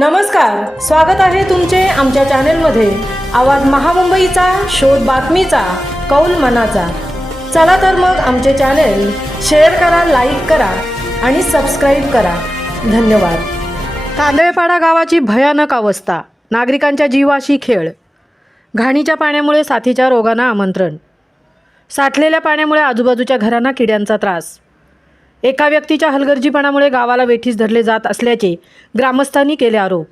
नमस्कार, स्वागत आहे तुमचे आमच्या चॅनेलमध्ये। आवाज महामुंबईचा, शोध बातमीचा, कौल मनाचा। चला तर मग आमचे चॅनेल शेअर करा, लाईक करा आणि सबस्क्राईब करा। धन्यवाद। कांदळेपाडा गावाची भयानक अवस्था, नागरिकांच्या जीवाशी खेळ। घाणीच्या पाण्यामुळे साथीच्या रोगांना आमंत्रण। साठलेल्या पाण्यामुळे आजूबाजूच्या घरांना किड्यांचा त्रास। एका व्यक्तीच्या हलगर्जीपणामुळे गावाला वेठीस धरले जात असल्याचे ग्रामस्थांनी केले आरोप।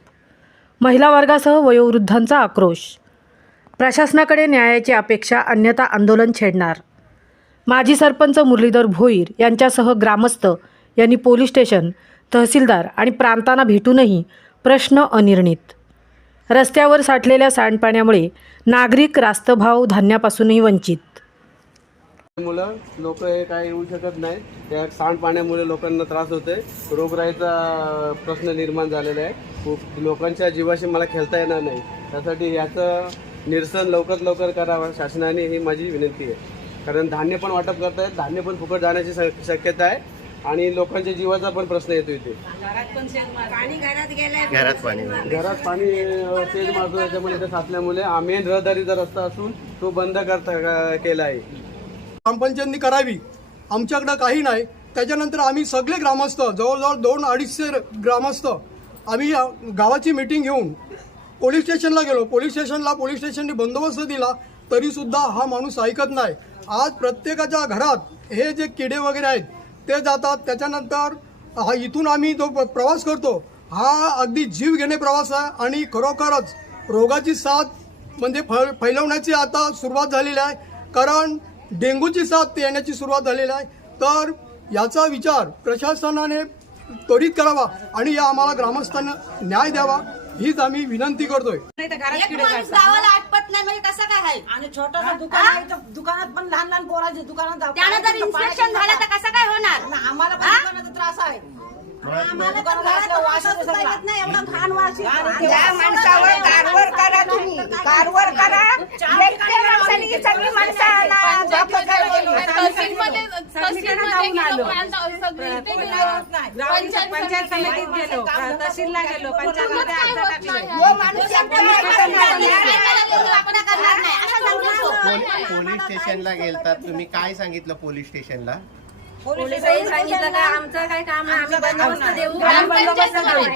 महिला वर्गासह वयोवृद्धांचा आक्रोश। प्रशासनाकडे न्यायाची अपेक्षा, अन्यथा आंदोलन छेडणार। माजी सरपंच मुरलीधर भोईर यांच्यासह ग्रामस्थ यांनी पोलीस स्टेशन, तहसीलदार आणि प्रांतांना भेटूनही प्रश्न अनिर्णित। रस्त्यावर साठलेल्या सांडपाण्यामुळे नागरिक रास्तभाव धान्यापासूनही वंचित। मुलं लोक हे काय येऊ शकत नाही, त्या सांडपाण्यामुळे लोकांना त्रास होतोय, रोगराईचा प्रश्न निर्माण झालेला आहे। खूप लोकांच्या जीवाशी मला खेळता येणार नाही, त्यासाठी याचं निरसन लवकरात लवकर करावं शासनाने, ही माझी विनंती आहे। कारण धान्य पण वाटप करतायत, धान्य पण फुकट जाण्याची शक्यता आहे आणि लोकांच्या जीवाचा पण प्रश्न येतो इथे। घरात पाणी तेज मारतो, त्याच्यामुळे इथे साचल्यामुळे मेन रहदारीचा रस्ता असून तो बंद केला आहे। ग्रामपंचायतनी करावी, आमच्याकडं काही नाही। त्याच्यानंतर आम्ही सगळे ग्रामस्थ, जवळजवळ 200-250 ग्रामस्थ, आम्ही गावाची मीटिंग घेऊन पोलीस स्टेशनला गेलो। पोलीस स्टेशनने बंदोबस्त दिला, तरीसुद्धा हा माणूस ऐकत नाही। आज प्रत्येकाच्या घरात हे जे किडे वगैरे आहेत ते जातात। त्याच्यानंतर हा इथून आम्ही जो प्रवास करतो हा अगदी जीव घेणे प्रवास आहे आणि खरोखरच रोगाची साथ म्हणजे फैलवण्याची आता सुरुवात झालेली आहे। कारण डेंग्यूची साथ येण्याची सुरुवात झालेली आहे। तर याचा विचार प्रशासनाने त्वरित करावा आणि या आम्हाला ग्रामस्थांना न्याय द्यावा, हीच आम्ही विनंती करतोय। गावाला आटपत नाही म्हणजे कसं काय आहे? आणि छोटंसं दुकान आहे, दुकानात पण लहान लहान पोराचे दुकानात जाऊ, त्यानं जर इन्स्पेक्शन झालं तर कसं काय होणार? आम्हाला पण दुकानाचा त्रास आहे। आम्हाला तर घरात वासच येत नाही, एवढं घाण वास येतो। या माणसावर कारवाई करा, तुम्ही कारवाई करा। एकट्या माणसाने सगळी माणसांना जप्त करायची। पंचायत समितीत गेलो, तहसीलला गेलो, पंचायतमध्ये अर्ज टाकले। जो माणूस एकट्या पोलीस स्टेशनला गेलतात तुम्ही, काय सांगितलं पोलीस स्टेशनला? पोलिसांनी सांगितलं का आमचं काय काम आहे, आम्ही बंदोबस्त देऊ।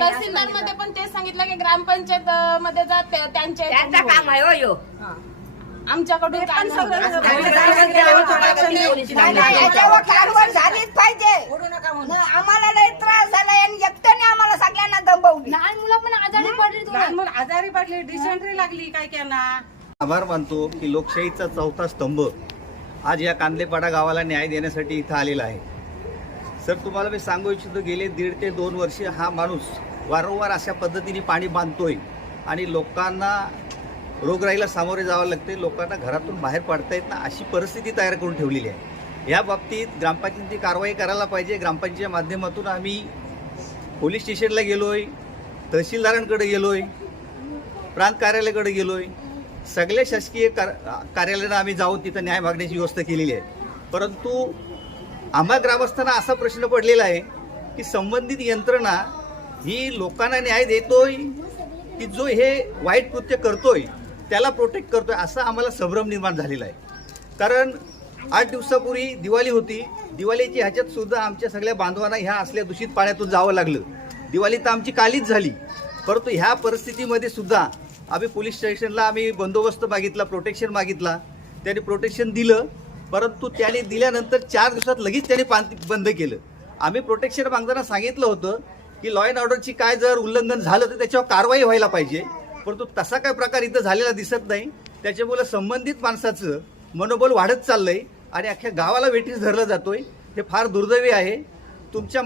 तहसीलदार मध्ये पण तेच सांगितलं की ग्रामपंचायत मध्ये जा, त्यांचं काम आहे हो यो। आमच्याकडून काय नाही. याच्यावर कारवाई झालीच पाहिजे। आम्हाला लय त्रास झाला आणि एकट्याने आम्हाला सगळ्यांना दमवली। लहान मुलं पण आजारी पडली, लहान मुलं आजारी पडली, डिसेंट्री लागली, काय केला। आभार मानतो की लोकशाहीचा चौथा स्तंभ आज या कांदळेपाडा गावाला न्याय देण्यासाठी इथं आलेला आहे। सर, तुम्हाला मी सांगू इच्छितो, गेले 1.5 ते 2 वर्ष हा माणूस वारंवार अशा पद्धतीने पाणी बांधतोय आणि लोकांना रोगराईला सामोरे जावं लागते, लोकांना घरातून बाहेर पडता येत ना, अशी परिस्थिती तयार करून ठेवलेली आहे। या बाबतीत ग्रामपंचायतीने कारवाई करायला पाहिजे। ग्रामपंचायतीच्या माध्यमातून आम्ही पोलीस स्टेशनला गेलोय, तहसीलदारांकडे गेलोय, प्रांत कार्यालयाकडे गेलोय, सगळ्या शासकीय कार्यालयाला आम्ही जाऊन तिथं न्याय मागण्याची व्यवस्था केलेली आहे। परंतु आम्हा ग्रामस्थांना असा प्रश्न पडलेला आहे की संबंधित यंत्रणा ही लोकांना न्याय देतोय की जो हे वाईट कृत्य करतोय त्याला प्रोटेक्ट करतोय, असा आम्हाला संभ्रम निर्माण झालेला आहे। कारण 8 दिवसापूर्वी दिवाळी होती, दिवाळीची ह्याच्यात सुद्धा आमच्या सगळ्या बांधवांना ह्या असल्या दूषित पाण्यातून जावं लागलं। दिवाळी तर आमची कालीच झाली, परंतु ह्या परिस्थितीमध्ये सुद्धा आम्ही पोलीस स्टेशनला आम्ही बंदोबस्त मागितला, प्रोटेक्शन मागितला, त्यांनी प्रोटेक्शन दिलं। परंतु त्याने दिल्यानंतर 4 दिवसात लगेच त्याने पाणी बंद केलं। आम्ही प्रोटेक्शन मागताना सांगितलं होतं की लॉ अँड ऑर्डरची काय जर उल्लंघन झालं तर त्याच्यावर कारवाई व्हायला पाहिजे, परंतु तसा काय प्रकार इथं झालेला दिसत नाही। त्याच्यामुळे संबंधित माणसाचं मनोबल वाढत चाललंय आणि अख्ख्या गावाला वेठीस धरलं जातोय, हे फार दुर्दैवी आहे। तुमच्या